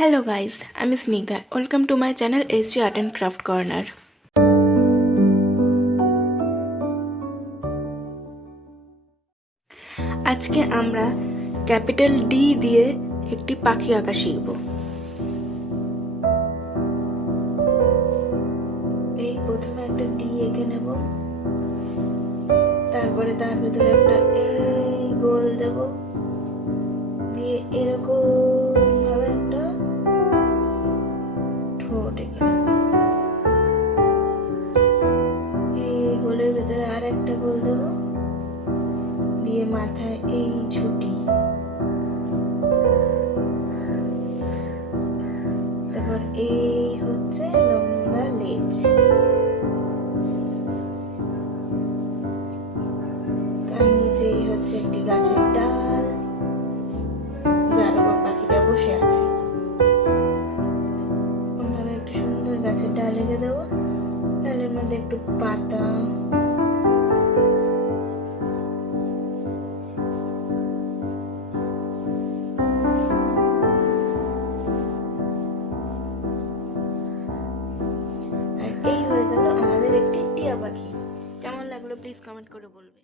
Hello guys, আমি Snigdha. Welcome to my channel SG art and craft corner. আজকে আমরা capital D দিয়ে একটি পাখি আঁকা শিখব। এই প্রথমে একটা ডি এঁকে নেব, তারপরে তার ভিতরে একটা এই গোল দেব, দিয়ে এরকম ভাবে একটা ঠোঁট এঁকে নেব। এই গোলের ভিতরে আর একটা গোল দেব, দিয়ে মাথায় এই ঝুঁটি, তারপর এই হচ্ছে লম্বা লেজ, তার নিচে হচ্ছে একটি গাছের ডাল যার উপর পাখিটা বসে আছে। ওইভাবে একটু সুন্দর গাছের ডাল এঁকে দেবো, ডালের মধ্যে একটু পাতা, আর এই হয়ে গেল আমাদের একটি টিয়া পাখি। কেমন লাগলো প্লিজ কমেন্ট করে বলবে।